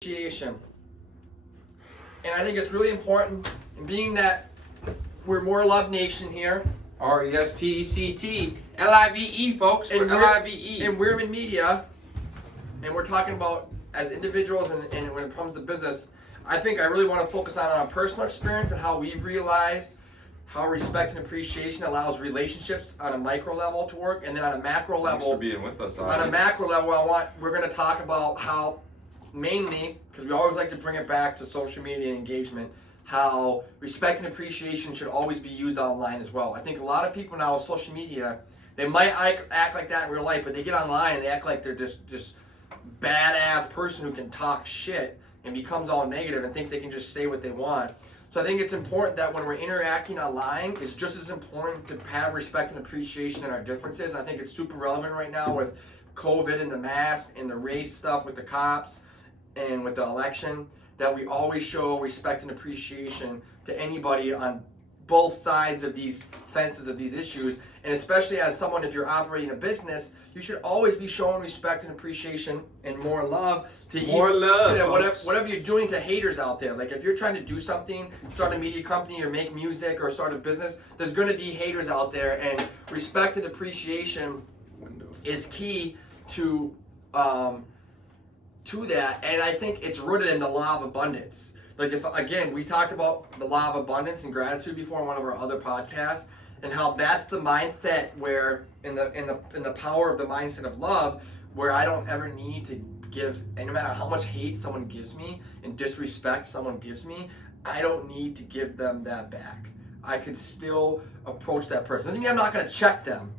Appreciation. And I think it's really important, and being that we're More Love Nation here, RESPECT folks, and we're LIVE. and we're in media, and we're talking about as individuals and when it comes to business, I think I really want to focus on our personal experience and how we've realized how respect and appreciation allows relationships on a micro level to work, and then on a macro level. Thanks for being with us. On a macro level, we're going to talk about how, mainly, because we always like to bring it back to social media and engagement, how respect and appreciation should always be used online as well. I think a lot of people now with social media, they might act like that in real life, but they get online and they act like they're just badass person who can talk shit and becomes all negative and think they can just say what they want. So I think it's important that when we're interacting online, it's just as important to have respect and appreciation in our differences. I think it's super relevant right now with COVID and the mask and the race stuff with the cops and with the election, that we always show respect and appreciation to anybody on both sides of these fences of these issues. And especially as someone, if you're operating a business, you should always be showing respect and appreciation and more love to whatever you're doing to haters out there. Like if you're trying to do something, start a media company or make music or start a business, there's going to be haters out there, and respect and appreciation is key to that. And I think it's rooted in the law of abundance. Like if, again, we talked about the law of abundance and gratitude before in one of our other podcasts, and how that's the mindset where in the power of the mindset of love, where I don't ever need to give, and no matter how much hate someone gives me and disrespect someone gives me, I don't need to give them that back. I could still approach that person. Doesn't mean I'm not going to check them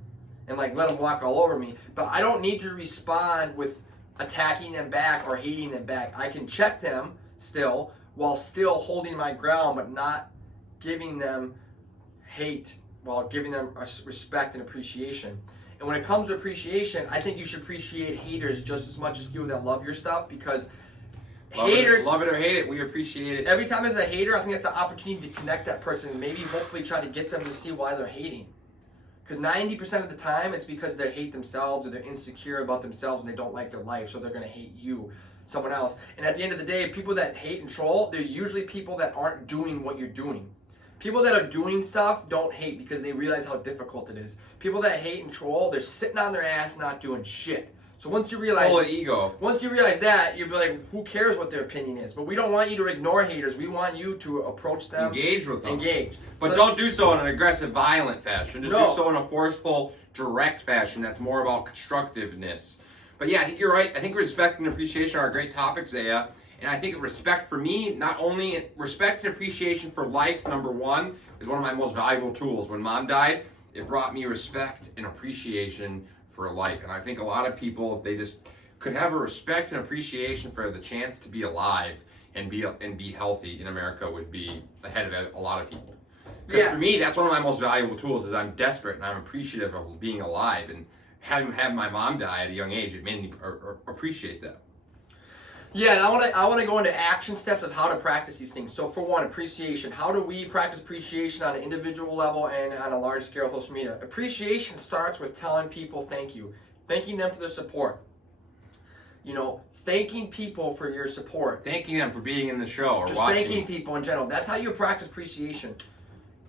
and like let them walk all over me, but I don't need to respond with attacking them back or hating them back. I can check them still while still holding my ground, but not giving them hate, while giving them respect and appreciation. And when it comes to appreciation, I think you should appreciate haters just as much as people that love your stuff, because love it or hate it, we appreciate it. Every time there's a hater, I think that's an opportunity to connect that person and maybe hopefully try to get them to see why they're hating. Because 90% of the time, it's because they hate themselves or they're insecure about themselves and they don't like their life, so they're going to hate you, someone else. And at the end of the day, people that hate and troll, they're usually people that aren't doing what you're doing. People that are doing stuff don't hate because they realize how difficult it is. People that hate and troll, they're sitting on their ass not doing shit. So once you realize, full of ego. Once you realize that, you'll be like, who cares what their opinion is? But we don't want you to ignore haters. We want you to approach them. Engage with them. But so don't do so in an aggressive, violent fashion. Just do so in a forceful, direct fashion that's more about constructiveness. But yeah, I think you're right. I think respect and appreciation are great topics, Zaya. And I think respect for me, not only respect and appreciation for life, number one, is one of my most valuable tools. When Mom died, it brought me respect and appreciation for life. And I think a lot of people, if they just could have a respect and appreciation for the chance to be alive and be healthy in America, would be ahead of a lot of people. Because for me, that's one of my most valuable tools, is I'm desperate and I'm appreciative of being alive. And having had my mom die at a young age, it made me appreciate that. Yeah, and I want to go into action steps of how to practice these things. So for one, appreciation. How do we practice appreciation on an individual level and on a large scale of social media? Appreciation starts with telling people thank you. Thanking them for their support. You know, thanking people for your support. Thanking them for being in the show or just watching. Thanking people in general. That's how you practice appreciation.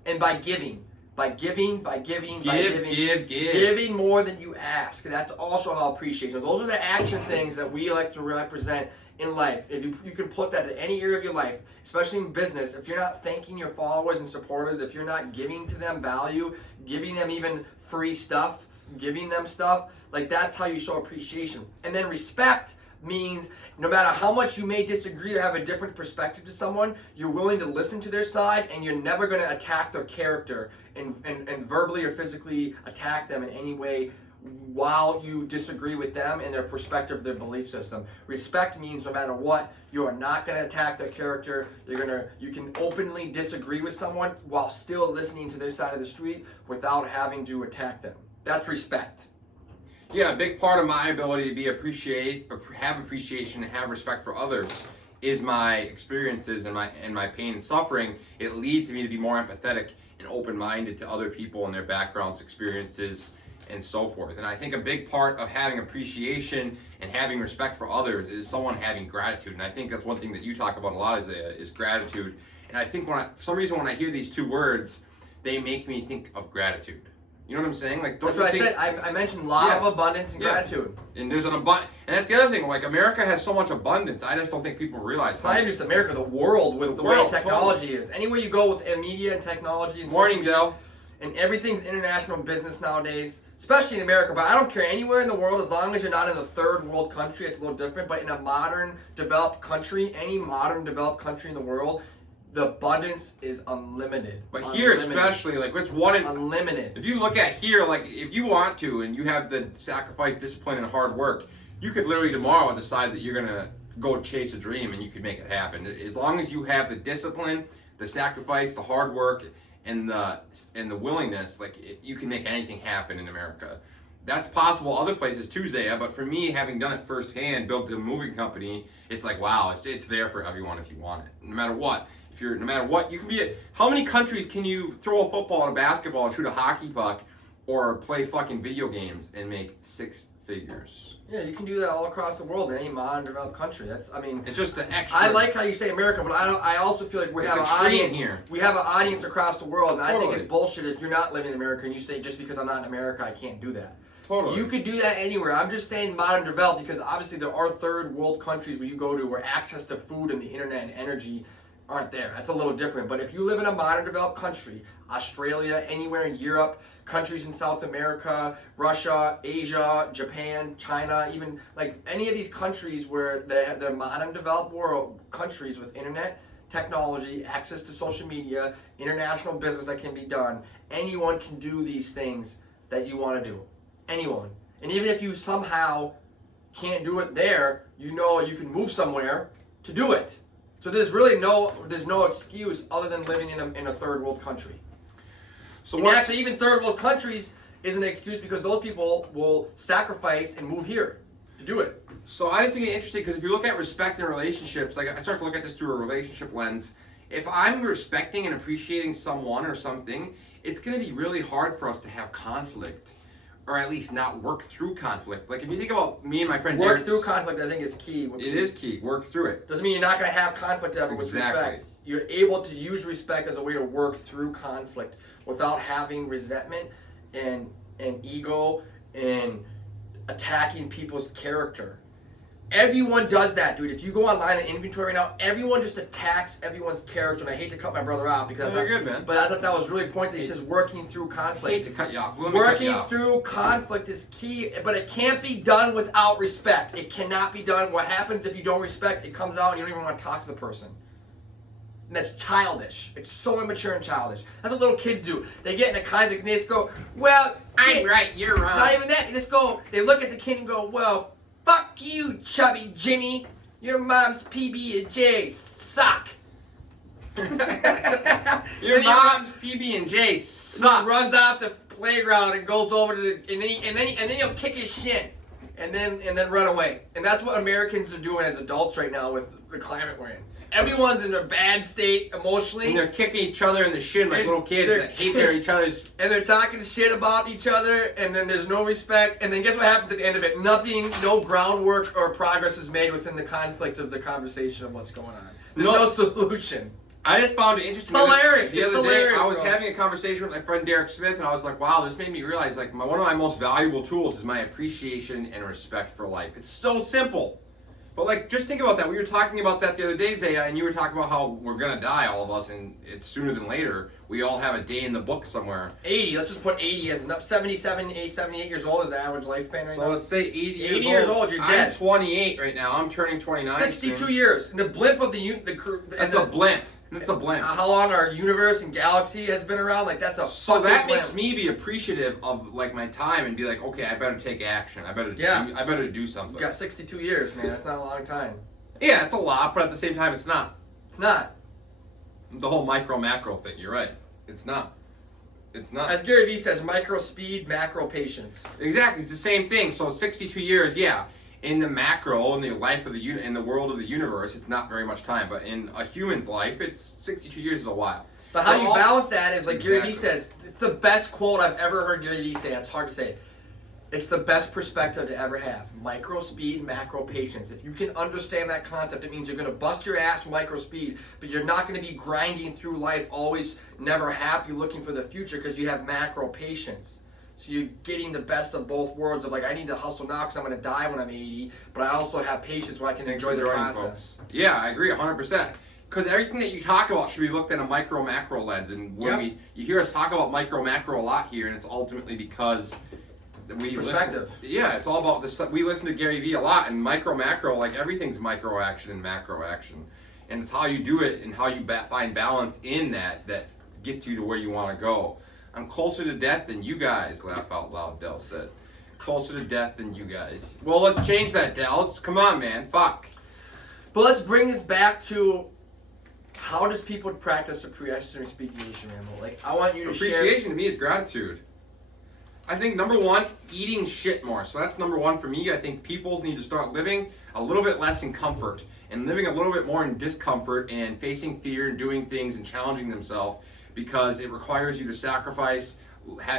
And by giving. By giving. Giving more than you ask. That's also how appreciation. Those are the action things that we like to represent in life. If you can put that to any area of your life, especially in business, if you're not thanking your followers and supporters, if you're not giving to them value, giving them even free stuff, giving them stuff, like that's how you show appreciation. And then respect means no matter how much you may disagree or have a different perspective to someone, you're willing to listen to their side, and you're never going to attack their character and verbally or physically attack them in any way while you disagree with them and their perspective, their belief system. Respect means no matter what, you are not going to attack their character. You can openly disagree with someone while still listening to their side of the street without having to attack them. That's respect. Yeah, a big part of my ability to have appreciation and have respect for others is my experiences and my pain and suffering. It leads me to be more empathetic and open-minded to other people and their backgrounds, experiences, and so forth. And I think a big part of having appreciation and having respect for others is someone having gratitude. And I think that's one thing that you talk about a lot, Isaiah, is gratitude. And I think for some reason when I hear these two words, they make me think of gratitude. You know what I'm saying? Like, that's what I said. I mentioned law of abundance and gratitude. And there's and that's the other thing. Like, America has so much abundance. I just don't think people realize. It's not even just America, the world with the way technology is. Anywhere you go with media and technology and Morning, Dell. And everything's international business nowadays, especially in America. But I don't care anywhere in the world, as long as you're not in a third world country, it's a little different. But in a modern developed country, any modern developed country in the world, the abundance is unlimited. But here especially, like, it's unlimited. If you look at here, like, if you want to and you have the sacrifice, discipline, and hard work, you could literally tomorrow decide that you're gonna go chase a dream and you could make it happen. As long as you have the discipline, the sacrifice, the hard work, and the willingness, like, you can make anything happen in America. That's possible other places too, Zaya, but for me, having done it firsthand, built a moving company, it's like, wow, it's there for everyone if you want it, no matter what. No matter what, you can be how many countries can you throw a football and a basketball and shoot a hockey puck or play fucking video games and make 6 figures? Yeah, you can do that all across the world in any modern developed country. It's just the extra. I like how you say America, but I also feel like we have an audience here. We have an audience across the world, and I think it's bullshit if you're not living in America and you say just because I'm not in America I can't do that. Totally. You could do that anywhere. I'm just saying modern developed because obviously there are third world countries where you go to where access to food and the internet and energy aren't there. That's a little different. But if you live in a modern developed country, Australia, anywhere in Europe, countries in South America, Russia, Asia, Japan, China, even like any of these countries where they're modern developed world countries with internet, technology, access to social media, international business that can be done, anyone can do these things that you want to do. Anyone. And even if you somehow can't do it there, you know you can move somewhere to do it. So there's no excuse other than living in a third world country. So actually, even third world countries is an excuse because those people will sacrifice and move here to do it. So I just think it's interesting because if you look at respect in relationships, like I start to look at this through a relationship lens. If I'm respecting and appreciating someone or something, it's going to be really hard for us to have conflict. Or at least not work through conflict. Like, if you think about me and my friend Work through conflict, I think, is key. It is key. Work through it. Doesn't mean you're not going to have conflict ever with respect. You're able to use respect as a way to work through conflict without having resentment and ego and attacking people's character. Everyone does that, dude. If you go online and inventory right now, everyone just attacks everyone's character. And I hate to cut my brother off because you're good, man. But I thought that was really pointed. He says working through conflict. I hate to cut you off. Working through conflict is key, but it can't be done without respect. It cannot be done. What happens if you don't respect? It comes out and you don't even want to talk to the person. And that's childish. It's so immature and childish. That's what little kids do. They get in a conflict and they just go, well, I'm right, you're wrong. Not even that. They just go, they look at the kid and go, well, fuck you, chubby Jimmy. Your mom's PB&J suck. Your mom's PB&J suck. He runs off the playground and goes over to the and then he'll kick his shin and then run away. And that's what Americans are doing as adults right now with the climate we're in. Everyone's in a bad state emotionally. And they're kicking each other in the shin like little kids that hate each other's. And they're talking shit about each other, and then there's no respect. And then guess what happens at the end of it? Nothing, no groundwork or progress is made within the conflict of the conversation of what's going on. There's no solution. I just found it interesting. Hilarious. The other day, I was having a conversation with my friend Derek Smith, and I was like, wow, this made me realize like one of my most valuable tools is my appreciation and respect for life. It's so simple. But like, just think about that. We were talking about that the other day, Zaya, and you were talking about how we're gonna die, all of us, and it's sooner than later. We all have a day in the book somewhere. 80. Let's just put 80 as enough. 78 years old is the average lifespan right now. So let's say 80 years old. You're dead. I'm 28 right now. I'm turning 29. 62 soon. years. And the blimp of the That's a blimp. It's a blimp. How long our universe and galaxy has been around? Like that's a so that makes me be appreciative of like my time and be like, okay, I better take action. I better do something. You got 62 years, man. That's not a long time. Yeah, it's a lot, but at the same time, it's not. It's not. The whole micro macro thing. You're right. It's not. It's not. As Gary Vee says, micro speed, macro patience. Exactly. It's the same thing. So 62 years, yeah. In the macro, in the life of in the world of the universe, it's not very much time. But in a human's life, it's 62 years is a while. But how you balance that is like Gary Vee says. It's the best quote I've ever heard Gary Vee say. It's hard to say. It's the best perspective to ever have. Micro speed, macro patience. If you can understand that concept, it means you're going to bust your ass micro speed, but you're not going to be grinding through life, always never happy, looking for the future, because you have macro patience. So you're getting the best of both worlds of like, I need to hustle now because I'm going to die when I'm 80, but I also have patience where I can enjoy the process. Yeah, I agree 100%. Because everything that you talk about should be looked at a micro macro lens, and when you hear us talk about micro macro a lot here, and it's ultimately because we perspective. It's all about this. We listen to Gary Vee a lot, and micro macro, like everything's micro action and macro action, and it's how you do it and how you find balance in that gets you to where you want to go. I'm closer to death than you guys. Laugh out loud, Dell said. Closer to death than you guys. Well, let's change that, Dell. Come on, man. Fuck. But let's bring this back to how does people practice appreciation, Rambo? Like, I want you to share. Appreciation to me is gratitude. I think number one, eating shit more. So that's number one for me. I think people need to start living a little bit less in comfort and living a little bit more in discomfort and facing fear and doing things and challenging themselves, because it requires you to sacrifice,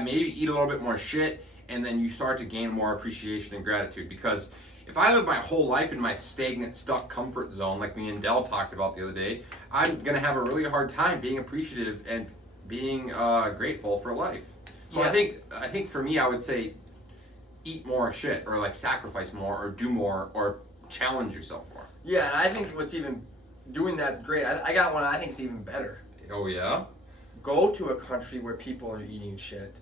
maybe eat a little bit more shit, and then you start to gain more appreciation and gratitude. Because if I live my whole life in my stagnant, stuck comfort zone, like me and Dell talked about the other day, I'm going to have a really hard time being appreciative and being grateful for life. So I think for me, I would say eat more shit, or like sacrifice more, or do more, or challenge yourself more. Yeah, and I think what's even doing that great. I got one I think is even better. Oh yeah? Go to a country where people are eating shit,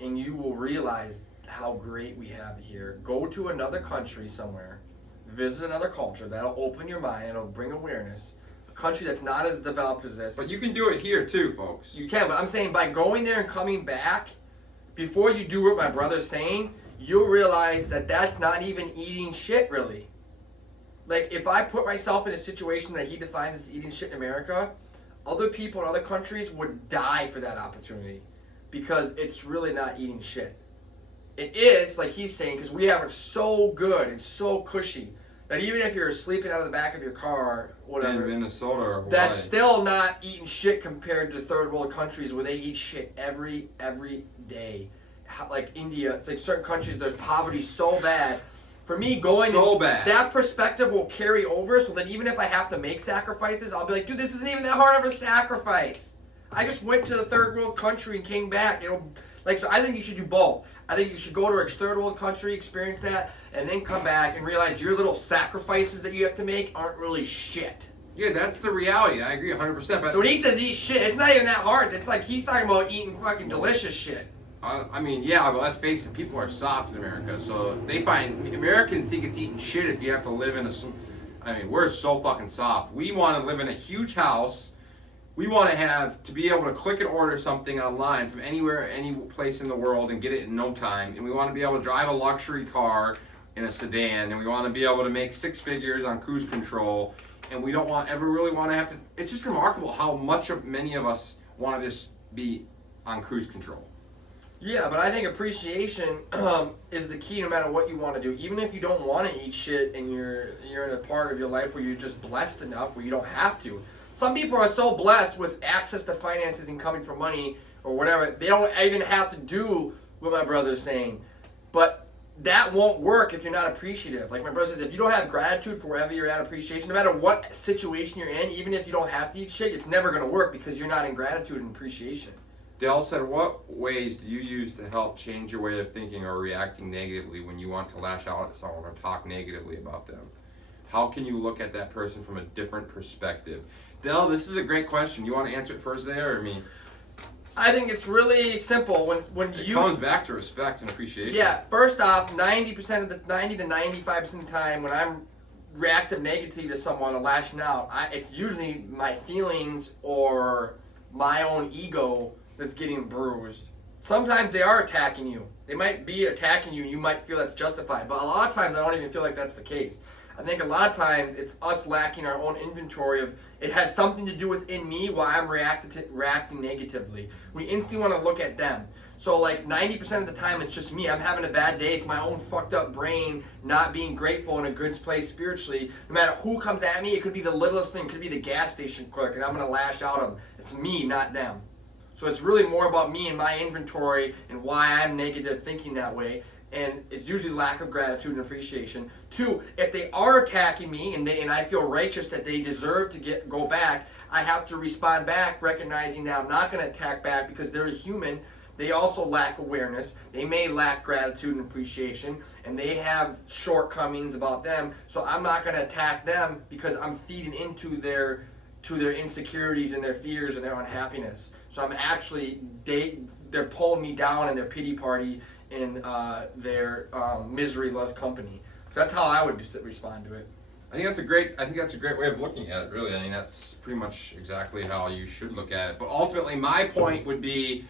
and you will realize how great we have here. Go to another country somewhere, visit another culture. That'll open your mind. It'll bring awareness. A country that's not as developed as this. But you can do it here too, folks. You can, but I'm saying by going there and coming back, before you do what my brother's saying, you'll realize that that's not even eating shit, really. Like, if I put myself in a situation that he defines as eating shit in America, other people in other countries would die for that opportunity, because it's really not eating shit. It is, like he's saying, because we have it so good and so cushy that even if you're sleeping out of the back of your car, whatever, in Minnesota or Hawaii, that's still not eating shit compared to third world countries where they eat shit every day. Like India, it's like certain countries, there's poverty so bad. For me, going so bad, that perspective will carry over, so that even if I have to make sacrifices, I'll be like, dude, this isn't even that hard of a sacrifice. I just went to the third world country and came back. So I think you should do both. I think you should go to a third world country, experience that, and then come back and realize your little sacrifices that you have to make aren't really shit. Yeah, that's the reality. I agree 100%. But so when he says eat shit, it's not even that hard. It's like he's talking about eating fucking delicious shit. I mean, yeah, but let's face it, people are soft in America, so they find Americans think it's eating shit if you have to live in we're so fucking soft. We want to live in a huge house. We want to be able to click and order something online from anywhere, any place in the world, and get it in no time. And we want to be able to drive a luxury car in a sedan, and we want to be able to make six figures on cruise control. And we don't really want to have to. It's just remarkable how many of us want to just be on cruise control. Yeah, but I think appreciation is the key no matter what you want to do. Even if you don't want to eat shit and you're in a part of your life where you're just blessed enough where you don't have to. Some people are so blessed with access to finances and coming from money or whatever, they don't even have to do what my brother's saying. But that won't work if you're not appreciative. Like my brother says, if you don't have gratitude for wherever you're at, appreciation, no matter what situation you're in, even if you don't have to eat shit, it's never going to work because you're not in gratitude and appreciation. Dell said, what ways do you use to help change your way of thinking or reacting negatively when you want to lash out at someone or talk negatively about them? How can you look at that person from a different perspective? Dell, this is a great question. You want to answer it first there or me? I think it's really simple. When it comes back to respect and appreciation. Yeah, first off, 90 to 95% of the time when I'm reactive negatively to someone or lashing out, it's usually my feelings or my own ego that's getting bruised. Sometimes they are attacking you. They might be attacking you and you might feel that's justified. But a lot of times I don't even feel like that's the case. I think a lot of times it's us lacking our own inventory of it has something to do within me why I'm reacting negatively. We instantly want to look at them. So like 90% of the time it's just me. I'm having a bad day. It's my own fucked up brain not being grateful in a good place spiritually. No matter who comes at me, it could be the littlest thing. It could be the gas station clerk and I'm going to lash out at them. It's me, not them. So it's really more about me and my inventory and why I'm negative thinking that way. and it's usually lack of gratitude and appreciation. 2, if they are attacking me and I feel righteous that they deserve to go back, I have to respond back, recognizing that I'm not going to attack back because they're a human. They also lack awareness. They may lack gratitude and appreciation, and they have shortcomings about them. So I'm not going to attack them because I'm feeding into their insecurities and their fears and their unhappiness. So I'm actually they're pulling me down in their pity party and their misery loves company. So that's how I would respond to it. I think that's a great way of looking at it, really. I mean, that's pretty much exactly how you should look at it. But ultimately, my point would be,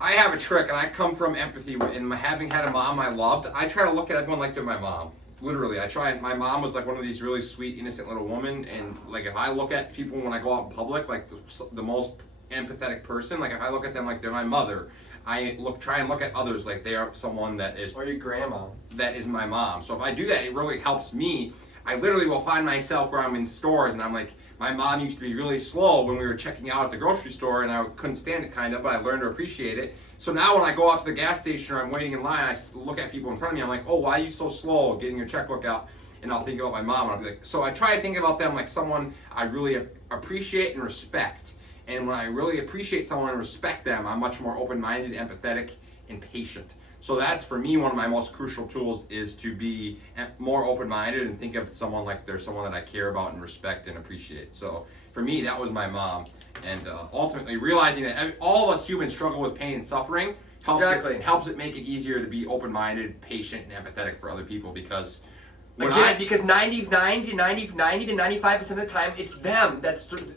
I have a trick, and I come from empathy, and having had a mom I loved, I try to look at everyone like they're my mom. Literally, I try. My mom was like one of these really sweet, innocent little women, and like if I look at people when I go out in public, like the most empathetic person, like if I look at them like they're my mother, I try and look at others like they are someone that is, or your grandma, that is my mom. So if I do that, it really helps me. I literally will find myself where I'm in stores and I'm like, my mom used to be really slow when we were checking out at the grocery store, and I couldn't stand it kind of, but I learned to appreciate it. So now when I go out to the gas station or I'm waiting in line, I look at people in front of me, I'm like, oh, why are you so slow getting your checkbook out? And I'll think about my mom, and I'll be like, so I try to think about them like someone I really appreciate and respect. And when I really appreciate someone and respect them, I'm much more open-minded, empathetic, and patient. So that's, for me, one of my most crucial tools is to be more open-minded and think of someone like they're someone that I care about and respect and appreciate. So for me, that was my mom. And ultimately realizing that all of us humans struggle with pain and suffering helps it make it easier to be open-minded, patient, and empathetic for other people, because because 90 to 95% of the time, it's them.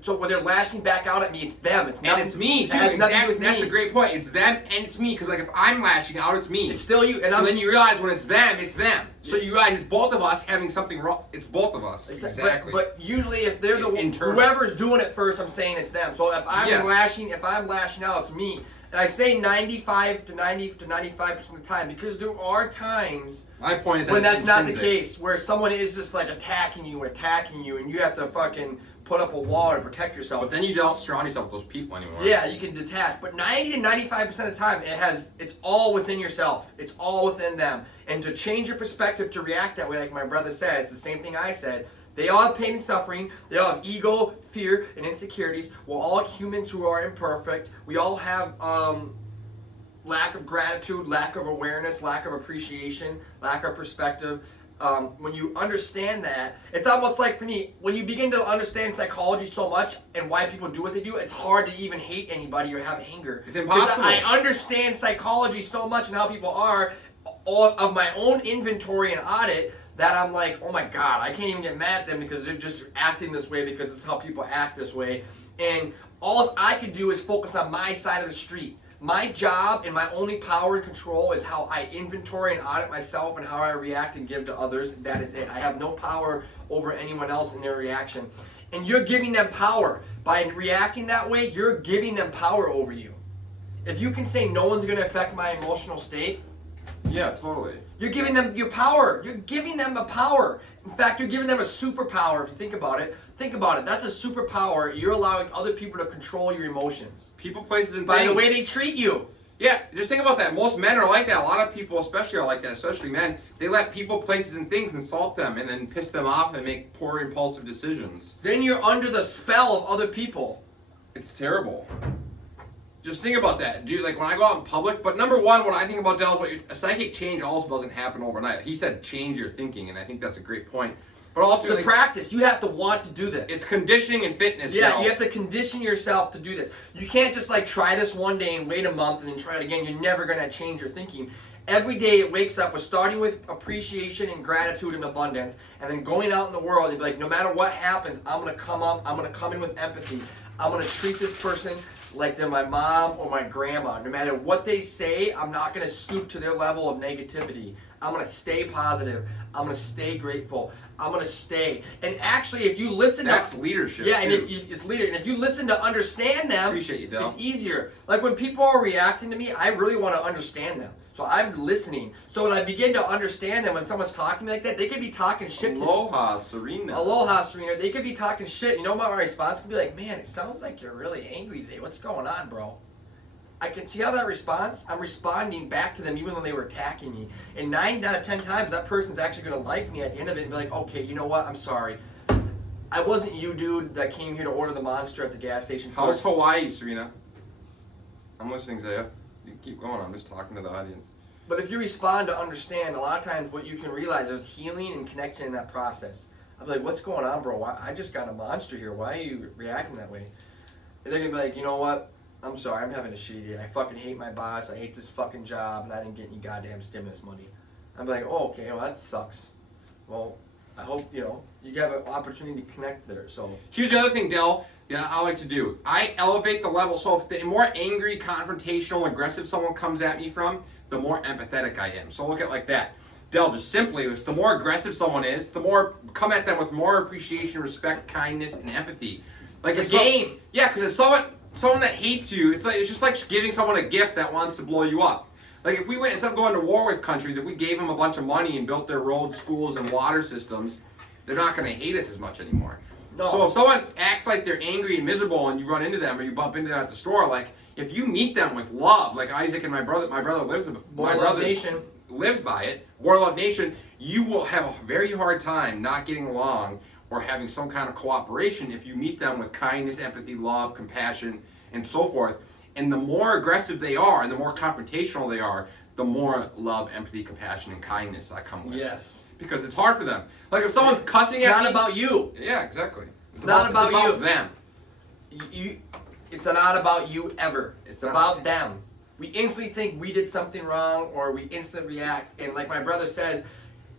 So when they're lashing back out at me, it's them. It's nothing. And it's me too. Exactly. That's a great point. It's them and it's me. Because like if I'm lashing out, it's me. It's still you. And so then you realize when it's them, it's them. So you realize it's both of us having something wrong. It's both of us. Exactly. But usually, if they're whoever's doing it first, I'm saying it's them. So if I'm lashing out, it's me. And I say 95 to 95% of the time, because there are times my point is when that's not the case, where someone is just like attacking you, and you have to fucking put up a wall to protect yourself. But then you don't surround yourself with those people anymore. Yeah, you can detach. But 90 to 95% of the time, it's all within yourself. It's all within them. And to change your perspective to react that way, like my brother said, it's the same thing I said. They all have pain and suffering. They all have ego, fear, and insecurities. We're all humans who are imperfect. We all have lack of gratitude, lack of awareness, lack of appreciation, lack of perspective. When you understand that, it's almost like, for me, when you begin to understand psychology so much and why people do what they do, it's hard to even hate anybody or have anger. It's impossible. I understand psychology so much and how people are, all of my own inventory and audit, that I'm like, oh my God, I can't even get mad at them because they're just acting this way because it's how people act this way. And all I can do is focus on my side of the street. My job and my only power and control is how I inventory and audit myself and how I react and give to others. That is it. I have no power over anyone else in their reaction. And you're giving them power. By reacting that way, you're giving them power over you. If you can say no one's going to affect my emotional state, yeah, totally. You're giving them your power. You're giving them a power. In fact, you're giving them a superpower. If you think about it, that's a superpower. You're allowing other people to control your emotions. People, places, and by things. The way they treat you. Yeah, just think about that. Most men are like that. A lot of people, especially, are like that, especially men. They let people, places, and things insult them and then piss them off and make poor, impulsive decisions. Then you're under the spell of other people. It's terrible. Just think about that, dude. Like when I go out in public, but number one, what I think about Del is a psychic change also doesn't happen overnight. He said change your thinking, and I think that's a great point. But ultimately, the practice, you have to want to do this. It's conditioning and fitness. Yeah, Del. you have to condition yourself to do this. You can't just like try this one day and wait a month and then try it again. You're never gonna change your thinking. Every day it wakes up, we're starting with appreciation and gratitude and abundance, and then going out in the world and be like, no matter what happens, I'm gonna come in with empathy. I'm gonna treat this person like they're my mom or my grandma. No matter what they say, I'm not going to stoop to their level of negativity. I'm going to stay positive. I'm going to stay grateful. I'm going to stay. And actually, if you listen That's leadership. Yeah, and it's leader. And if you listen to understand them, appreciate you, Del. It's easier. Like when people are reacting to me, I really want to understand them. So I'm listening. So when I begin to understand them, when someone's talking to me like that, they could be talking shit to me. Aloha, Serena. Aloha, Serena. They could be talking shit. You know what my response would be like, man, it sounds like you're really angry today. What's going on, bro? I can see how that response, I'm responding back to them even though they were attacking me. And 9 out of 10 times, that person's actually going to like me at the end of it and be like, okay, you know what, I'm sorry. I wasn't you, dude, that came here to order the Monster at the gas station. How's Hawaii, Serena? I'm listening, Zaya. You can keep going. I'm just talking to the audience. But if you respond to understand, a lot of times what you can realize is healing and connection in that process. I'm like, what's going on, bro? I just got a monster here. Why are you reacting that way? And they're going to be like, you know what? I'm sorry. I'm having a shitty day. I fucking hate my boss. I hate this fucking job. And I didn't get any goddamn stimulus money. I'm like, oh, okay. Well, that sucks. Well, I hope, you have an opportunity to connect there. So here's the other thing, Del, I like to do. I elevate the level. So if the more angry, confrontational, aggressive someone comes at me from, the more empathetic I am. So look at it like that. Del, just simply, the more aggressive someone is, the more come at them with more appreciation, respect, kindness, and empathy. Like it's a game. Yeah, because if someone that hates you, it's just like giving someone a gift that wants to blow you up. Like if we went, instead of going to war with countries, if we gave them a bunch of money and built their roads, schools, and water systems, they're not going to hate us as much anymore. No. So if someone acts like they're angry and miserable and you run into them or you bump into them at the store, like if you meet them with love, like Isaac and my brother lives by it, War Love Nation, you will have a very hard time not getting along or having some kind of cooperation if you meet them with kindness, empathy, love, compassion, and so forth. And the more aggressive they are and the more confrontational they are, the more love, empathy, compassion, and kindness I come with. Yes. Because it's hard for them. Like if someone's cussing at me. It's not about you. Yeah, exactly. It's not about you. Them. It's not about you ever. It's about them. We instantly think we did something wrong, or we instantly react. And like my brother says,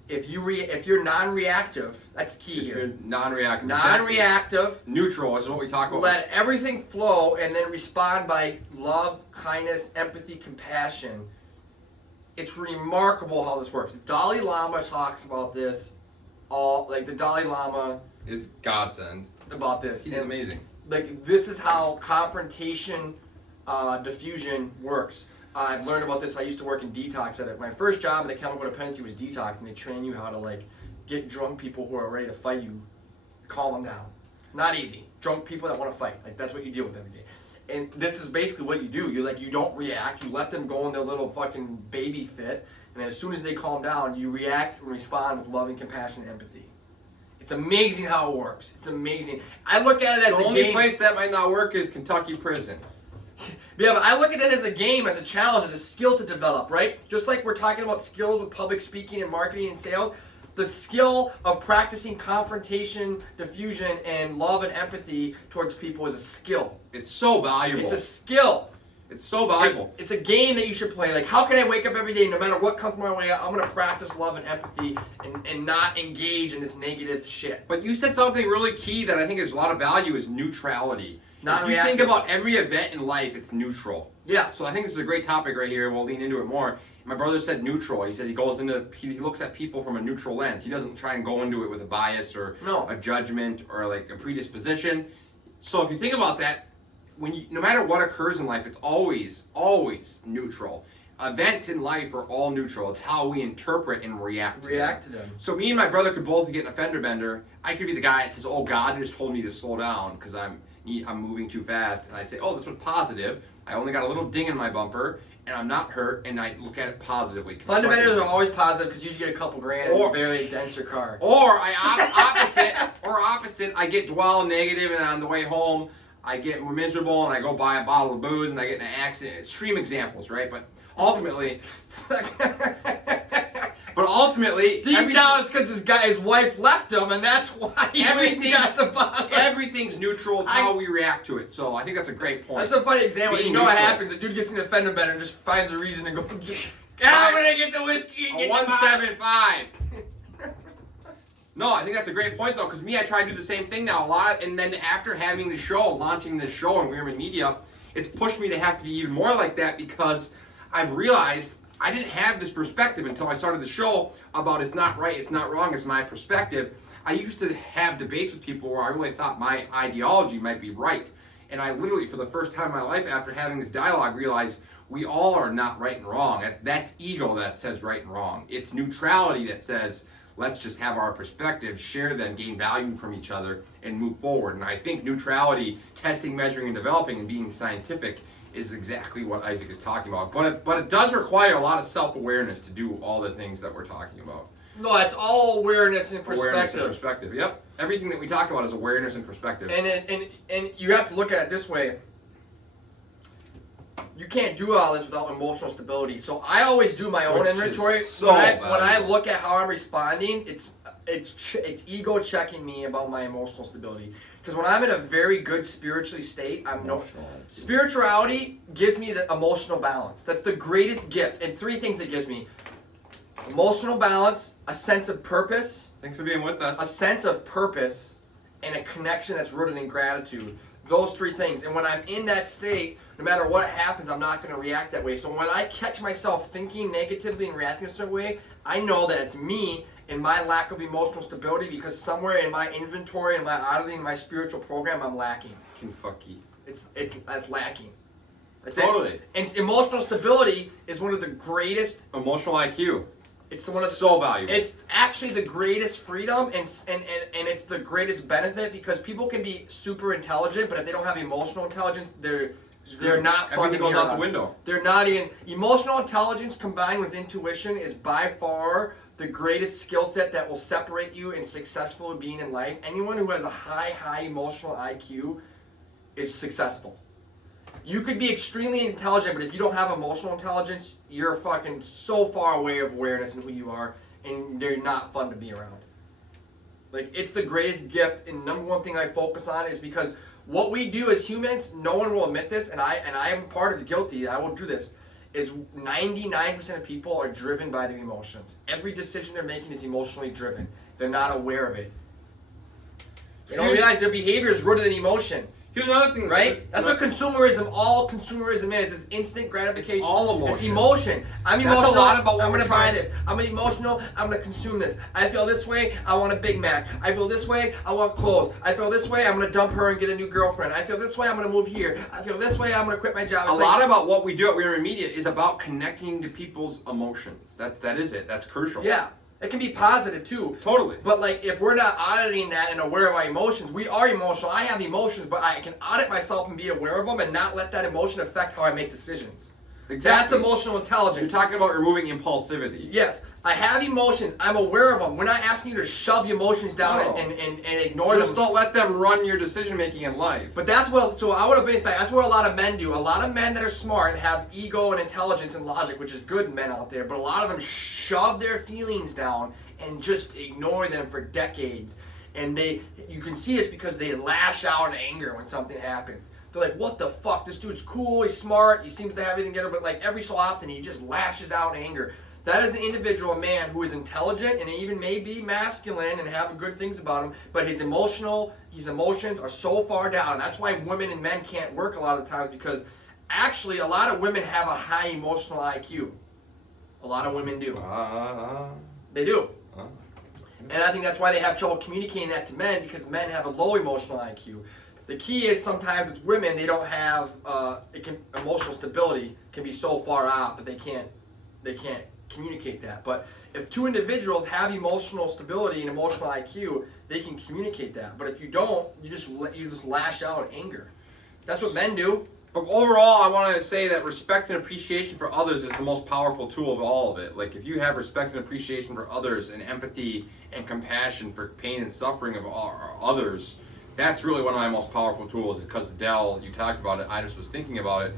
if you're non-reactive, that's key If here. you're non-reactive. Non-reactive. Neutral is what we talk about. Let everything flow, and then respond by love, kindness, empathy, compassion. It's remarkable how this works. Dalai Lama talks about this. The Dalai Lama is godsend. About this. He's amazing. Like this is how confrontation diffusion works. I've learned about this. I used to work in detox at it. My first job in a chemical dependency was detox, and they train you how to get drunk people who are ready to fight you, calm them down. Not easy. Drunk people that want to fight. Like that's what you deal with every day. And this is basically what you do. You don't react. You let them go in their little fucking baby fit, and then as soon as they calm down, you react and respond with loving compassion and empathy. It's amazing how it works. It's amazing. I look at it as a game. The only place that might not work is Kentucky prison. Yeah, but I look at it as a game, as a challenge, as a skill to develop, right? Just like we're talking about skills with public speaking and marketing and sales, the skill of practicing confrontation, diffusion, and love and empathy towards people is a skill. It's so valuable. It's a skill. It's so valuable. It's a game that you should play. Like, how can I wake up every day, no matter what comes my way, I'm going to practice love and empathy and not engage in this negative shit. But you said something really key that I think has a lot of value is neutrality. If you think about every event in life, it's neutral. Yeah. So I think this is a great topic right here. We'll lean into it more. My brother said neutral. He said he looks at people from a neutral lens. He doesn't try and go into it with a bias or a judgment or like a predisposition. So if you think about that, no matter what occurs in life, it's always neutral. Events in life are all neutral. It's how we interpret and react to them. So me and my brother could both get in a fender bender. I could be the guy that says, "Oh, God just told me to slow down because I'm moving too fast," and I say, "Oh, this was positive. I only got a little ding in my bumper, and I'm not hurt," and I look at it positively. Fender benders are always positive because you usually get a couple grand and barely dents your car. Or opposite, I get dwell negative, and on the way home, I get miserable, and I go buy a bottle of booze, and I get in an accident. Extreme examples, right? But ultimately, deep down, it's because his wife left him, and that's why he got the bottle. Everything's neutral. It's how we react to it. So I think that's a great point. That's a funny example. You know what happens? The dude gets in the fender bender and just finds a reason to go. I'm gonna get the whiskey and get 175. No, I think that's a great point though, because I try to do the same thing now a lot, and then after having the show, launching this show on Weirman Media, it's pushed me to have to be even more like that because I've realized I didn't have this perspective until I started the show about it's not right, it's not wrong, it's my perspective. I used to have debates with people where I really thought my ideology might be right. And I literally, for the first time in my life, after having this dialogue, realized we all are not right and wrong. That's ego that says right and wrong. It's neutrality that says, let's just have our perspectives, share them, gain value from each other, and move forward. And I think neutrality, testing, measuring, and developing, and being scientific is exactly what Isaac is talking about. But it does require a lot of self-awareness to do all the things that we're talking about. No, it's all awareness and perspective. Awareness and perspective. Yep. Everything that we talk about is awareness and perspective. And you have to look at it this way. You can't do all this without emotional stability. So I always do my own Which inventory. is so when I valuable. look at how I'm responding, it's ego checking me about my emotional stability. Because when I'm in a very good spiritually state, spirituality gives me the emotional balance. That's the greatest gift. And three things it gives me: emotional balance, a sense of purpose, Thanks for being with us. a sense of purpose, and a connection that's rooted in gratitude. Those three things. And when I'm in that state, no matter what happens, I'm not going to react that way. So when I catch myself thinking negatively and reacting a certain way, I know that it's me and my lack of emotional stability, because somewhere in my inventory and my auditing, my spiritual program, I'm lacking. Kentucky. That's lacking. That's Totally. it. And emotional stability is one of the greatest. Emotional IQ. It's one of the, So valuable. It's actually the greatest freedom, and it's the greatest benefit, because people can be super intelligent, but if they don't have emotional intelligence, they're not fun to Everything goes be out the around. window. They're not even. Emotional intelligence combined with intuition is by far the greatest skill set that will separate you in successful being in life. Anyone who has a high emotional IQ is successful. You could be extremely intelligent, but if you don't have emotional intelligence, you're fucking so far away of awareness and who you are, and they're not fun to be around. Like, it's the greatest gift, and number one thing I focus on is because what we do as humans, no one will admit this, and I am part of the guilty, I will do this, is 99% of people are driven by their emotions. Every decision they're making is emotionally driven. They're not aware of it. They don't realize their behavior is rooted in emotion. Here's another thing, Right? That's what consumerism, all consumerism is instant gratification. It's all emotion. It's emotion. I'm That's a emotional, lot about what I'm we're gonna buy trying- this. I'm emotional, I'm gonna consume this. I feel this way, I want a Big Mac. I feel this way, I want clothes. I feel this way, I'm gonna dump her and get a new girlfriend. I feel this way, I'm gonna move here. I feel this way, I'm gonna quit my job. A It's lot like, about what we do at We Are Media is about connecting to people's emotions. That is it. That's crucial. yeah, it can be positive too. Totally. But like, if we're not auditing that and aware of our emotions, we are emotional. I have emotions, but I can audit myself and be aware of them and not let that emotion affect how I make decisions. That's emotional You're intelligence. talking about removing impulsivity. Yes, I have emotions. I'm aware of them. We're not asking you to shove your emotions down No. and ignore Just them. don't let them run your decision making in life. But that's what. So I want to bring it back. That's what a lot of men do. A lot of men that are smart and have ego and intelligence and logic, which is good men out there. But a lot of them shove their feelings down and just ignore them for decades. And you can see it's because they lash out in anger when something happens. They're like, what the fuck? This dude's cool, he's smart, he seems to have everything together, but like every so often he just lashes out in anger. That is an individual, a man who is intelligent and even may be masculine and have good things about him, but his emotions are so far down. That's why women and men can't work a lot of times, because actually a lot of women have a high emotional IQ. A lot of women do. They do. And I think that's why they have trouble communicating that to men, because men have a low emotional IQ. The key is sometimes with women, they don't have emotional stability can be so far off that they can't communicate that. But if two individuals have emotional stability and emotional IQ, they can communicate that. But if you don't, you just lash out in anger. That's what men do. But overall, I want to say that respect and appreciation for others is the most powerful tool of all of it. Like, if you have respect and appreciation for others and empathy and compassion for pain and suffering of others, that's really one of my most powerful tools. Because Dell, you talked about it, I just was thinking about it.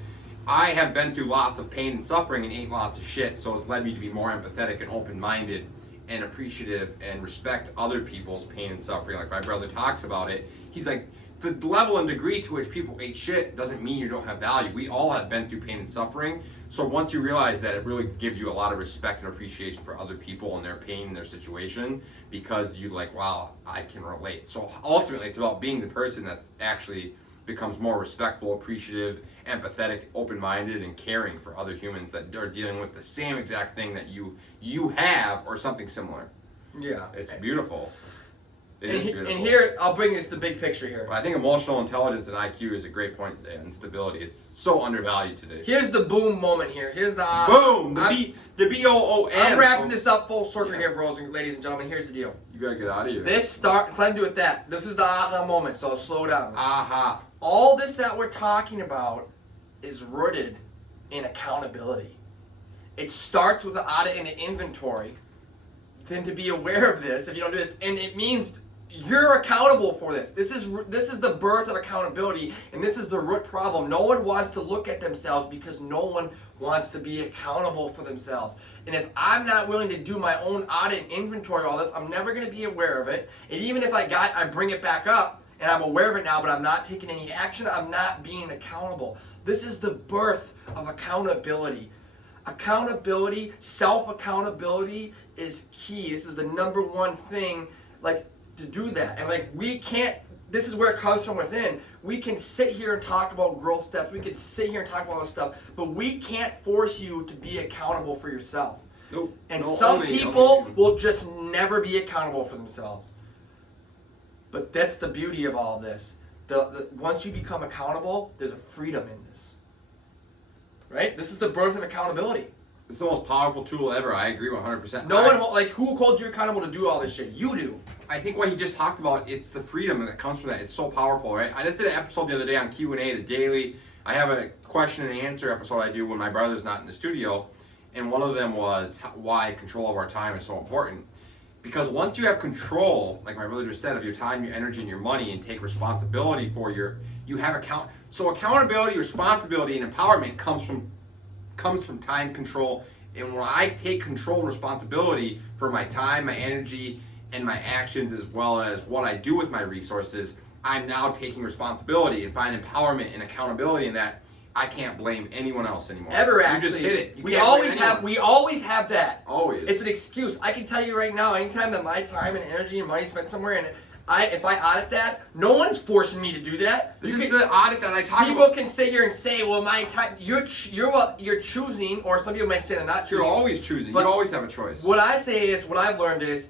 I have been through lots of pain and suffering and ate lots of shit, so it's led me to be more empathetic and open-minded and appreciative and respect other people's pain and suffering. Like my brother talks about it. He's like, the level and degree to which people ate shit doesn't mean you don't have value. We all have been through pain and suffering. So once you realize that, it really gives you a lot of respect and appreciation for other people and their pain and their situation, because you like, wow, I can relate. So ultimately, it's about being the person that's actually becomes more respectful, appreciative, empathetic, open-minded, and caring for other humans that are dealing with the same exact thing that you have or something similar. Yeah. It's beautiful. It is beautiful. And here, I'll bring this the big picture here. I think emotional intelligence and IQ is a great point today, and stability. It's so undervalued today. Here's the boom moment here. Here's the Boom! The BOOM. I'm wrapping this up full circle here, bros and ladies and gentlemen. Here's the deal. You gotta get out of here. It's nothing to do with that. This is the aha moment, so slow down. Aha. All this that we're talking about is rooted in accountability. It starts with the audit and the inventory, then to be aware of this if you don't do this, and it means you're accountable for this. This is the birth of accountability, and this is the root problem. No one wants to look at themselves because no one wants to be accountable for themselves. And if I'm not willing to do my own audit and inventory of all this, I'm never going to be aware of it. And even if I bring it back up and I'm aware of it now, but I'm not taking any action, I'm not being accountable. This is the birth of accountability. Accountability, self-accountability is key. This is the number one thing, to do that. And we can't, this is where it comes from within. We can sit here and talk about growth steps. We can sit here and talk about all this stuff, but we can't force you to be accountable for yourself. Nope. And some people will just never be accountable for themselves. But that's the beauty of all this. Once you become accountable, there's a freedom in this. Right? This is the birth of accountability. It's the most powerful tool ever. I agree 100%. No one, who holds you accountable to do all this shit? You do. I think what he just talked about, it's the freedom that comes from that. It's so powerful, right? I just did an episode the other day on Q&A, the daily. I have a question and answer episode I do when my brother's not in the studio. And one of them was why control of our time is so important. Because once you have control, like my brother just said, of your time, your energy, and your money, and take responsibility for you have so accountability, responsibility, and empowerment comes from time control. And when I take control and responsibility for my time, my energy, and my actions, as well as what I do with my resources, I'm now taking responsibility and find empowerment and accountability in that. I can't blame anyone else anymore. Ever, actually. You just hit it. We always have that. Always. It's an excuse. I can tell you right now, anytime that my time and energy and money is spent somewhere, and if I audit that, no one's forcing me to do that. This is the audit that I talk about. People can sit here and say, well, my time, you're choosing, or some people might say they're not choosing. You're always choosing. You always have a choice. What I say is, what I've learned is,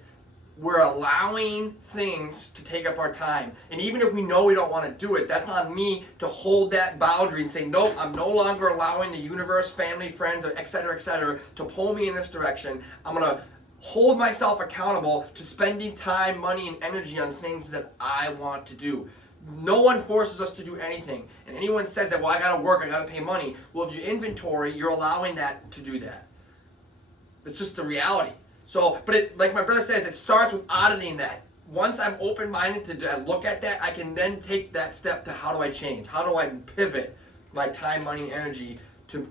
we're allowing things to take up our time. And even if we know we don't want to do it, that's on me to hold that boundary and say, nope, I'm no longer allowing the universe, family, friends, et cetera, to pull me in this direction. I'm going to hold myself accountable to spending time, money, and energy on things that I want to do. No one forces us to do anything. And anyone says that, well, I got to work, I got to pay money. Well, if you inventory, you're allowing that to do that. It's just the reality. So, but like my brother says, it starts with auditing that. Once I'm open-minded to look at that, I can then take that step to how do I change? How do I pivot my time, money, and energy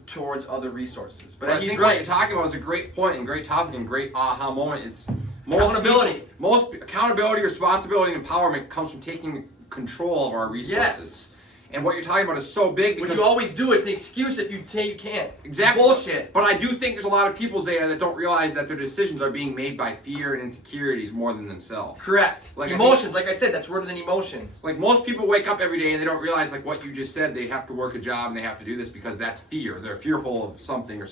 towards other resources? But I think what you're talking about is a great point and great topic and great aha moment. It's accountability. Most accountability, responsibility, and empowerment comes from taking control of our resources. Yes. And what you're talking about is so big because what you always do is an excuse if you say you can't. Exactly. Bullshit. But I do think there's a lot of people, Zaya, that don't realize that their decisions are being made by fear and insecurities more than themselves. Correct. Emotions, like I said, that's rooted in emotions. Like most people wake up every day and they don't realize, like what you just said, they have to work a job and they have to do this because that's fear. They're fearful of something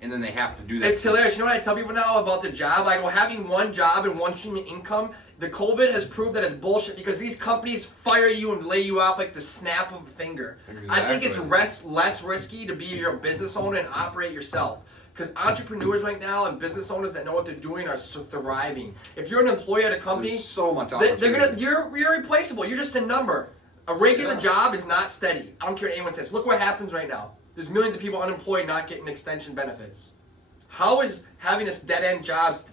and then they have to do that. It's hilarious. You know what I tell people now about the job? I go, having one job and one stream of income, the COVID has proved that it's bullshit because these companies fire you and lay you off like the snap of a finger. Exactly. I think it's less risky to be your business owner and operate yourself. Because entrepreneurs right now and business owners that know what they're doing are so thriving. If you're an employee at a company, there's so much opportunity. You're replaceable. You're just a number. A regular job is not steady. I don't care what anyone says. Look what happens right now. There's millions of people unemployed not getting extension benefits. How is having this dead-end jobs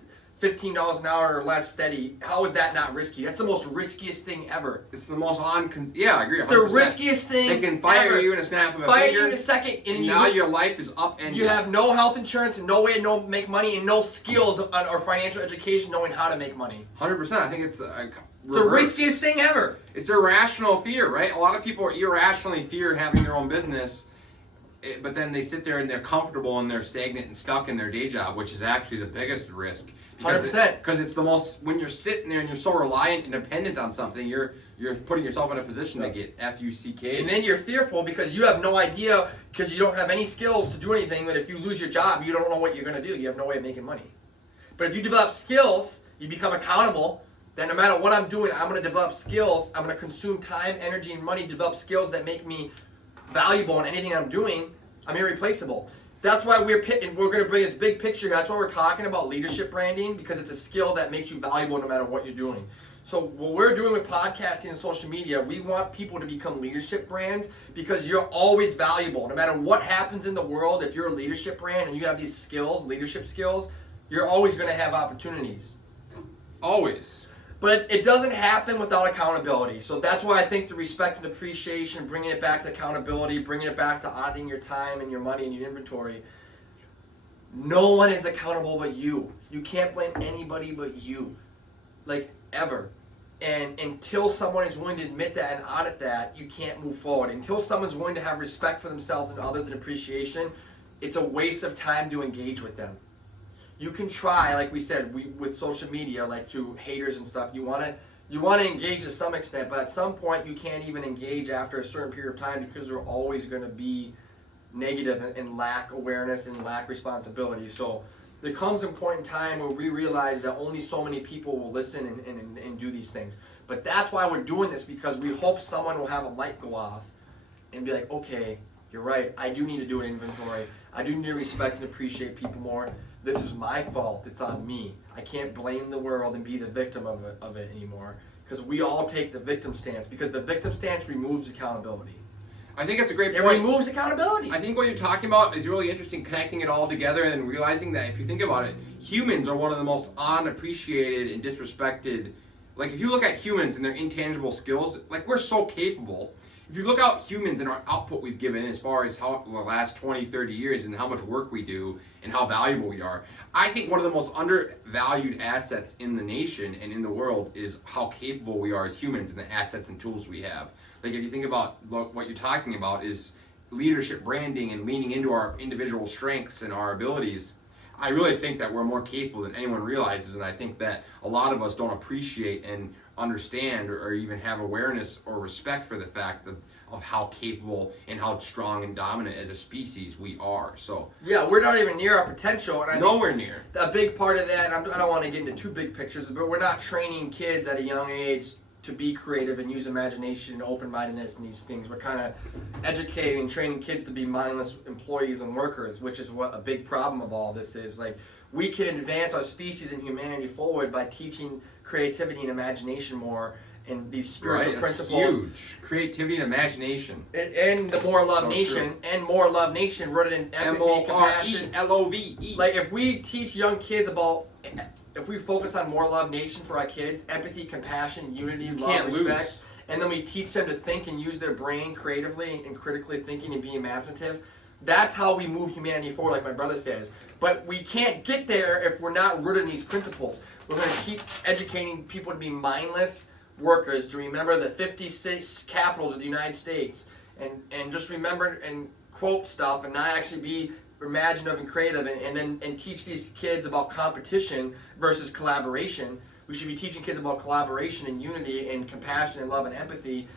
$15 an hour or less steady, how is that not risky? That's the most riskiest thing ever. It's the most I agree. 100%. It's the riskiest thing They can fire you in a snap of a finger. Fire you in a second, and now your life is up and you have no health insurance and no way to make money and no skills or financial education knowing how to make money. 100%. I think it's the riskiest thing ever. It's irrational fear, right? A lot of people are irrationally fear having their own business. But then they sit there and they're comfortable and they're stagnant and stuck in their day job, which is actually the biggest risk. 100%. Because it's the most, when you're sitting there and you're so reliant and dependent on something, you're putting yourself in a position to get F-U-C-K. And then you're fearful because you have no idea, because you don't have any skills to do anything, that if you lose your job, you don't know what you're going to do. You have no way of making money. But if you develop skills, you become accountable, then no matter what I'm doing, I'm going to develop skills. I'm going to consume time, energy, and money, develop skills that make me valuable in anything I'm doing. I'm irreplaceable. That's why we're going to bring this big picture. That's why we're talking about leadership branding, because it's a skill that makes you valuable no matter what you're doing. So what we're doing with podcasting and social media, we want people to become leadership brands because you're always valuable. No matter what happens in the world, if you're a leadership brand and you have these skills, leadership skills, you're always going to have opportunities. Always. But it doesn't happen without accountability. So that's why I think the respect and appreciation, bringing it back to accountability, bringing it back to auditing your time and your money and your inventory. No one is accountable but you. You can't blame anybody but you. Like, ever. And until someone is willing to admit that and audit that, you can't move forward. Until someone's willing to have respect for themselves and others and appreciation, it's a waste of time to engage with them. You can try, like we said, with social media, like through haters and stuff, you want to engage to some extent, but at some point you can't even engage after a certain period of time because they're always going to be negative and lack awareness and lack responsibility. So there comes a point in time where we realize that only so many people will listen and do these things. But that's why we're doing this, because we hope someone will have a light go off and be like, okay, you're right, I do need to do an inventory. I do need to respect and appreciate people more. This is my fault. It's on me. I can't blame the world and be the victim of it anymore, because we all take the victim stance, because the victim stance removes accountability. I think that's a great It point. removes accountability. I think what you're talking about is really interesting, connecting it all together and realizing that if you think about it, humans are one of the most unappreciated and disrespected. Like, if you look at humans and their intangible skills, like, we're so capable. If you look at humans and our output we've given as far as how the last 20, 30 years and how much work we do and how valuable we are, I think one of the most undervalued assets in the nation and in the world is how capable we are as humans and the assets and tools we have. Like, if you think about what you're talking about is leadership branding and leaning into our individual strengths and our abilities, I really think that we're more capable than anyone realizes, and I think that a lot of us don't appreciate and understand or even have awareness or respect for the fact of how capable and how strong and dominant as a species we are. So yeah, we're not even near our potential. And nowhere near. A big part of that, and I don't want to get into too big pictures, but we're not training kids at a young age to be creative and use imagination and open-mindedness and these things. We're kind of educating and training kids to be mindless employees and workers, which is what a big problem of all this is. Like, we can advance our species and humanity forward by teaching creativity and imagination more, and these spiritual principles. Huge. Creativity and imagination. And the More Love So Nation, and More Love Nation rooted in empathy, compassion. MORELOVE. Like, if we teach young kids about, if we focus on More Love Nation for our kids, empathy, compassion, unity, love, respect, and then we teach them to think and use their brain creatively and critically thinking and be imaginative, that's how we move humanity forward, like my brother says. But we can't get there if we're not rooted in these principles. We're going to keep educating people to be mindless workers, to remember the 56 capitals of the United States, and just remember and quote stuff and not actually be imaginative and creative, and teach these kids about competition versus collaboration. We should be teaching kids about collaboration and unity and compassion and love and empathy.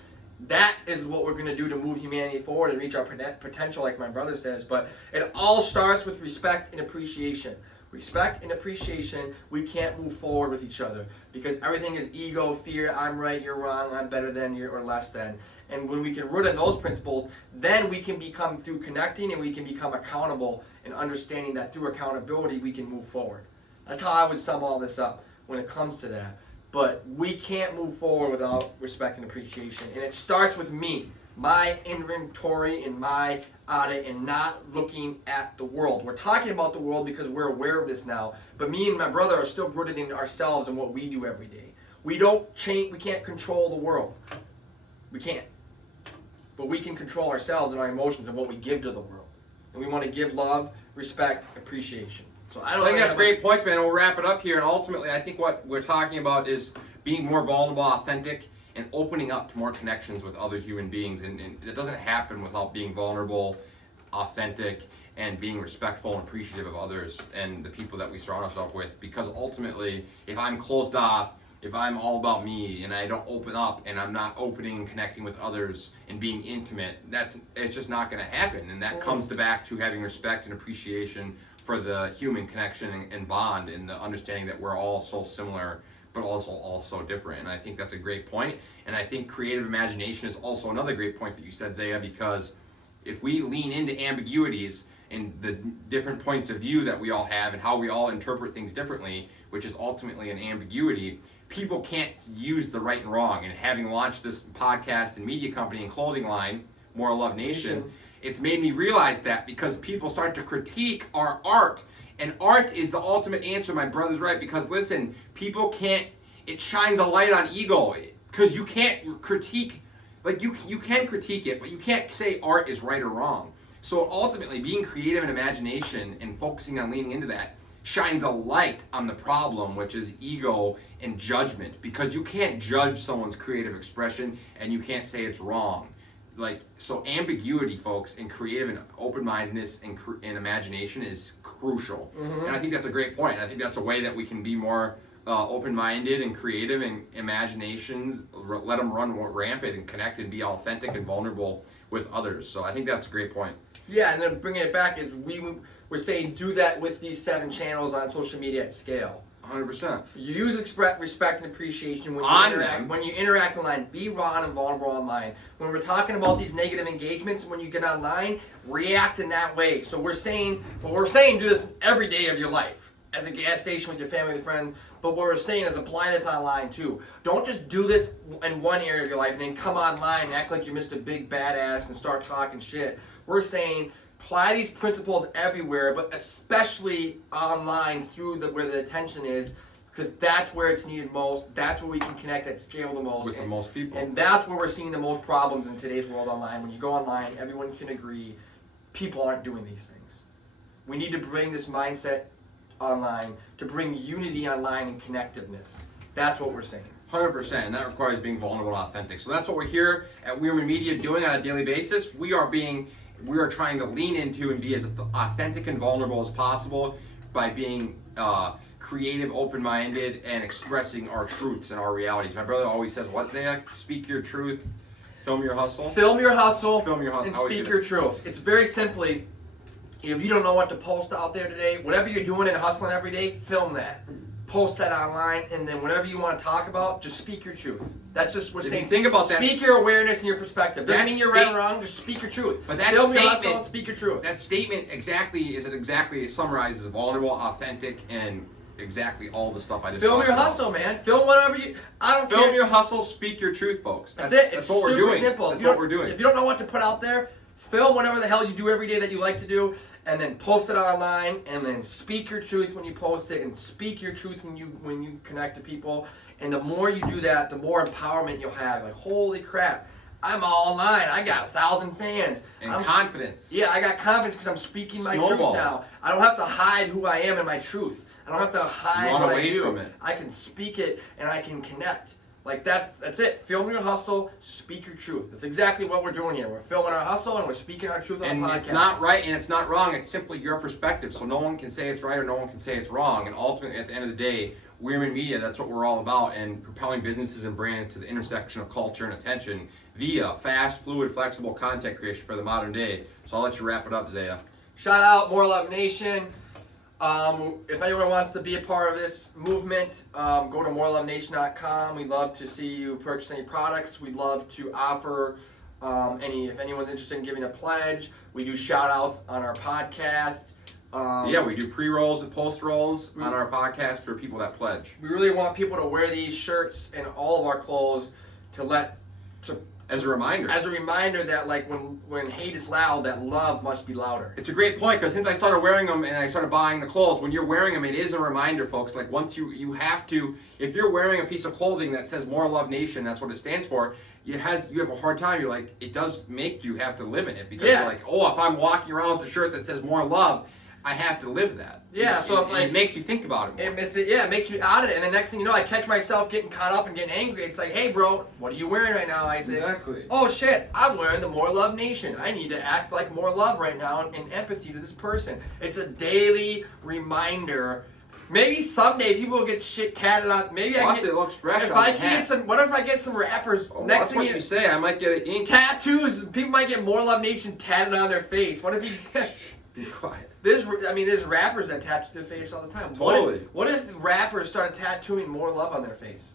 That is what we're going to do to move humanity forward and reach our potential, like my brother says. But it all starts with respect and appreciation. Respect and appreciation, we can't move forward with each other because everything is ego, fear, I'm right, you're wrong, I'm better than you or less than. And when we can root in those principles, then we can become, through connecting, and we can become accountable and understanding that through accountability we can move forward. That's how I would sum all this up when it comes to that. But we can't move forward without respect and appreciation. And it starts with me, my inventory and my audit, and not looking at the world. We're talking about the world because we're aware of this now. But me and my brother are still rooted in ourselves and what we do every day. We don't change, we can't control the world. We can't. But we can control ourselves and our emotions and what we give to the world. And we want to give love, respect, appreciation. So I think that's great points, man. We'll wrap it up here. And ultimately, I think what we're talking about is being more vulnerable, authentic, and opening up to more connections with other human beings. And it doesn't happen without being vulnerable, authentic, and being respectful and appreciative of others and the people that we surround ourselves with. Because ultimately, if I'm closed off, if I'm all about me and I don't open up and I'm not opening and connecting with others and being intimate, it's just not going to happen. And that comes back to having respect and appreciation for the human connection and bond, and the understanding that we're all so similar but also all so different. And I think that's a great point. And I think creative imagination is also another great point that you said, Zaya, because if we lean into ambiguities and the different points of view that we all have and how we all interpret things differently, which is ultimately an ambiguity, people can't use the right and wrong. And having launched this podcast and media company and clothing line, More Love Nation, it's made me realize that, because people start to critique our art. And art is the ultimate answer. My brother's right, because listen, people can't, it shines a light on ego, because you can't critique, like you can critique it, but you can't say art is right or wrong. So ultimately, being creative and imagination and focusing on leaning into that shines a light on the problem, which is ego and judgment, because you can't judge someone's creative expression and you can't say it's wrong. Like, so ambiguity, folks, and creative and open-mindedness and imagination is crucial. And I think that's a great point. I think that's a way that we can be more open-minded and creative, and imaginations, let them run rampant and connect and be authentic and vulnerable with others. So I think that's a great point. Yeah, and then bringing it back is we're saying do that with these 7 channels on social media at scale. 100%. You use respect and appreciation when you interact online. Be raw and vulnerable online. When we're talking about these negative engagements, when you get online, react in that way. So we're saying do this every day of your life. At the gas station with your family and friends. But what we're saying is apply this online too. Don't just do this in one area of your life and then come online and act like you're Mr. Big Badass and start talking shit. We're saying apply these principles everywhere, but especially online through where the attention is, because that's where it's needed most. That's where we can connect at scale the most. With the most people. And that's where we're seeing the most problems in today's world online. When you go online, everyone can agree people aren't doing these things. We need to bring this mindset online to bring unity online and connectiveness. That's what we're saying. 100%, and that requires being vulnerable and authentic. So that's what we're here at Weirman Media doing on a daily basis. We are trying to lean into and be as authentic and vulnerable as possible by being creative, open-minded, and expressing our truths and our realities. My brother always says, what, Zach? Speak your truth, film your hustle. Film your hustle, and speak your truth. It's very simply, if you don't know what to post out there today, whatever you're doing and hustling every day, film that. Post that online, and then whatever you want to talk about, just speak your truth. That's just what we're saying. Think about that. Speak your awareness and your perspective. Doesn't mean you're right or wrong. Just speak your truth. But that film statement, your hustle, speak your truth. That statement exactly summarizes vulnerable, authentic, and exactly all the stuff I just film your about. Hustle, man. Film whatever you. I don't care. Film your hustle. Speak your truth, folks. That's it. That's what we're doing. Simple. That's what we're doing. If you don't know what to put out there, film whatever the hell you do every day that you like to do, and then post it online, and then speak your truth when you post it, and speak your truth when you connect to people. And the more you do that, the more empowerment you'll have. Like, holy crap, I'm all online. I got 1,000 fans. And confidence. Yeah, I got confidence because I'm speaking my truth now. I don't have to hide who I am and my truth. I don't have to hide what I do. From it. I can speak it and I can connect. Like that's it. Film your hustle, speak your truth. That's exactly what we're doing here. We're filming our hustle and we're speaking our truth on the podcast. And it's not right and it's not wrong. It's simply your perspective. So no one can say it's right or no one can say it's wrong. And ultimately, at the end of the day, Weirman Media, that's what we're all about, and propelling businesses and brands to the intersection of culture and attention via fast, fluid, flexible content creation for the modern day. So I'll let you wrap it up, Zaya. Shout out More Love Nation. If anyone wants to be a part of this movement, go to morelovenation.com. We'd love to see you purchase any products. We'd love to offer if anyone's interested in giving a pledge. We do shout outs on our podcast. We do pre-rolls and post-rolls on our podcast for people that pledge. We really want people to wear these shirts and all of our clothes as a reminder. As a reminder that, like, when hate is loud, that love must be louder. It's a great point, because since I started wearing them and I started buying the clothes, when you're wearing them, it is a reminder, folks. Like, once you have to, if you're wearing a piece of clothing that says More Love Nation, that's what it stands for, you have a hard time. You're like, it does make you have to live in it, because you're like, oh, if I'm walking around with a shirt that says More Love, I have to live that. Yeah, it makes you think about it more. It makes you out of it. And the next thing you know, I catch myself getting caught up and getting angry. It's like, hey, bro, what are you wearing right now, Isaac? Exactly. Oh, shit, I'm wearing the More Love Nation. I need to act like more love right now and empathy to this person. It's a daily reminder. Maybe someday people will get shit tatted on. Maybe Plus, it looks fresh. What if I get some rappers? Next thing you say, I might get an ink. Tattoos. People might get More Love Nation tatted on their face. What if you? Be quiet. There's rappers that tattoo their face all the time. Totally. What if rappers started tattooing more love on their face?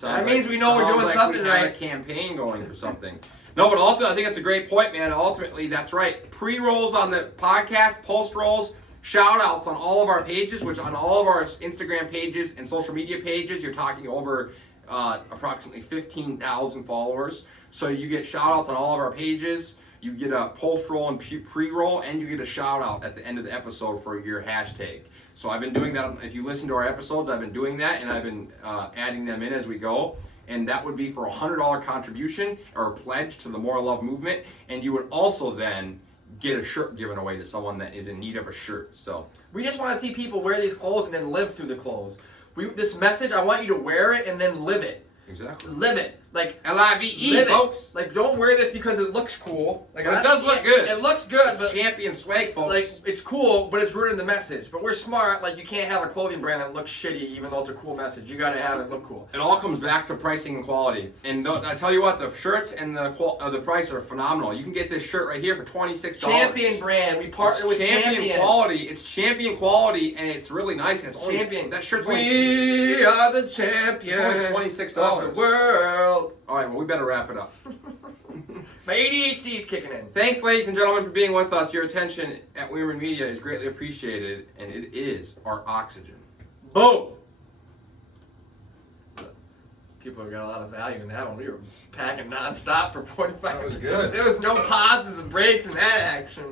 That means we know we're doing something we have right. a campaign going for something. No, but ultimately, I think that's a great point, man. Ultimately, that's right. Pre-rolls on the podcast, post rolls, shout outs on all of our pages, which on all of our Instagram pages and social media pages, you're talking over approximately 15,000 followers. So you get shout outs on all of our pages. You get a post roll and pre-roll, and you get a shout out at the end of the episode for your hashtag. So I've been doing that. If you listen to our episodes, I've been doing that, and I've been adding them in as we go. And that would be for a $100 contribution or a pledge to the More Love movement. And you would also then get a shirt given away to someone that is in need of a shirt. So we just want to see people wear these clothes and then live through the clothes. This message, I want you to wear it and then live it. Exactly. Live it. Like Live, folks. Like, don't wear this because it looks cool. Like, But it does look good. It looks good, It's but champion swag, folks. like, it's cool, but it's ruining the message. But we're smart. Like, you can't have a clothing brand that looks shitty, even though it's a cool message. You gotta have it look cool. It all comes back to pricing and quality. And I tell you what, the shirts and the price are phenomenal. You can get this shirt right here for $26. Champion brand. We partner with Champion. Quality. It's champion quality, and it's really nice. And it's only, Champion. That shirt's We are the it's champions only $26. of the world. All right, well, we better wrap it up. My ADHD is kicking in. Thanks, ladies and gentlemen, for being with us. Your attention at Wienerman Media is greatly appreciated, and it is our oxygen. Boom. People got a lot of value in that one. We were packing nonstop for 45 That was good. There was no pauses and breaks in that action.